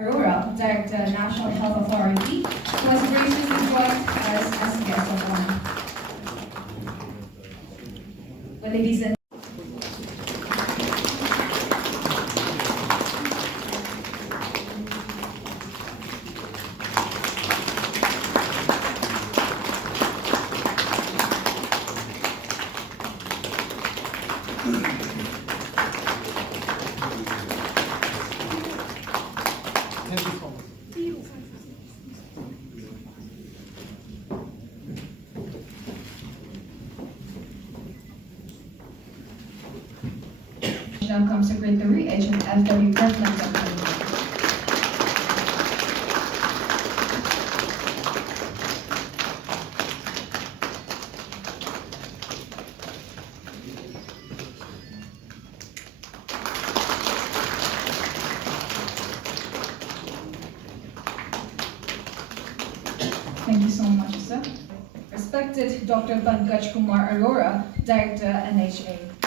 Aurora, Director, National Health Authority, who has graciously joined us as guest of honor. Well, ladies and now comes Secretary HMFW President of the Thank you so much, sir. Respected Dr. Pankaj Kumar Arora, Director, NHA.